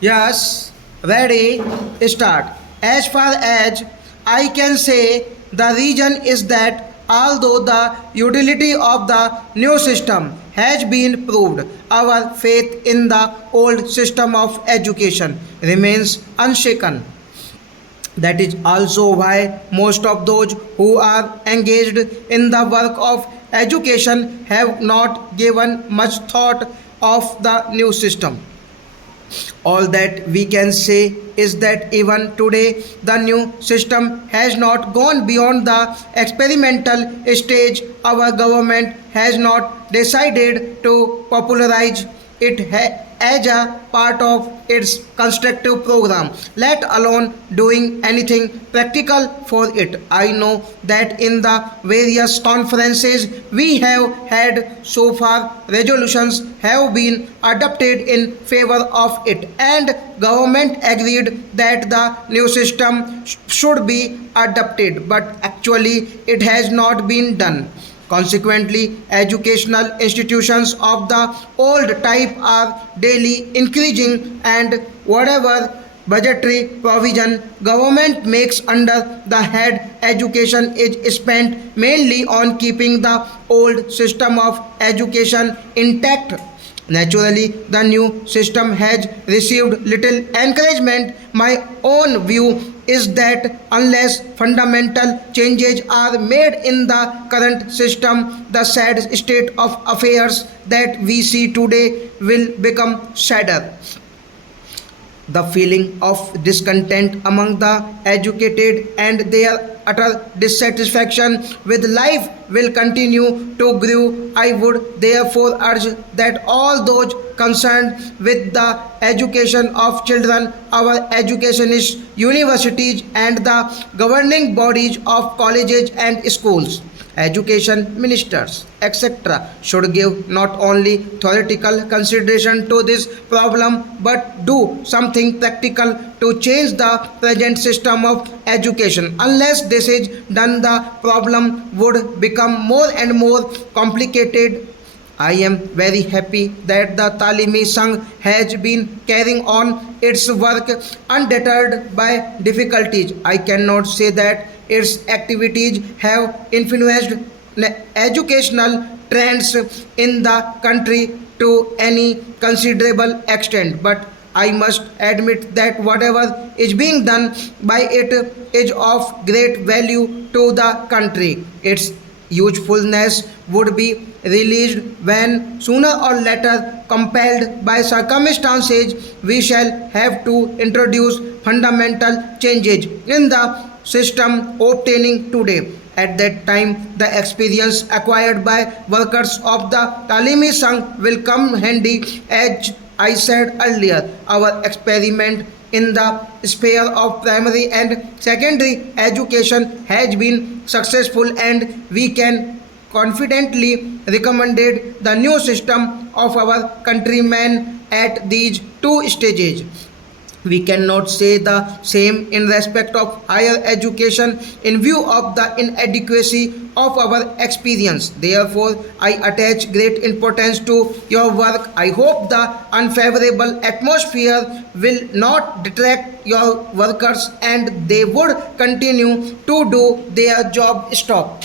Yes, ready, start. As far as I can say, the reason is that although the utility of the new system has been proved, our faith in the old system of education remains unshaken. That is also why most of those who are engaged in the work of education have not given much thought of the new system. All that we can say is that even today, the new system has not gone beyond the experimental stage. Our government has not decided to popularize it as a part of its constructive program, let alone doing anything practical for it. I know that in the various conferences we have had so far, resolutions have been adopted in favor of it, and government agreed that the new system should be adopted, but actually it has not been done. Consequently, educational institutions of the old type are daily increasing, and whatever budgetary provision government makes under the head education is spent mainly on keeping the old system of education intact. Naturally, the new system has received little encouragement. My own view is that unless fundamental changes are made in the current system, the sad state of affairs that we see today will become sadder. The feeling of discontent among the educated and their utter dissatisfaction with life will continue to grow. I would therefore urge that all those concerned with the education of children, our educationists, universities, and the governing bodies of colleges and schools, education ministers, etc., should give not only theoretical consideration to this problem but do something practical to change the present system of education. Unless this is done, the problem would become more and more complicated. I am very happy that the Talimi Sangh has been carrying on its work undeterred by difficulties. I cannot say that its activities have influenced educational trends in the country to any considerable extent, but I must admit that whatever is being done by it is of great value to the country. Its usefulness would be released when sooner or later, compelled by circumstances, we shall have to introduce fundamental changes in the system obtaining today. At that time, the experience acquired by workers of the Talimi Sangh will come handy. As I said earlier, our experiment in the sphere of primary and secondary education has been successful, and we can confidently recommended the new system of our countrymen at these two stages. We cannot say the same in respect of higher education in view of the inadequacy of our experience. Therefore, I attach great importance to your work. I hope the unfavorable atmosphere will not detract your workers and they would continue to do their job. Stop.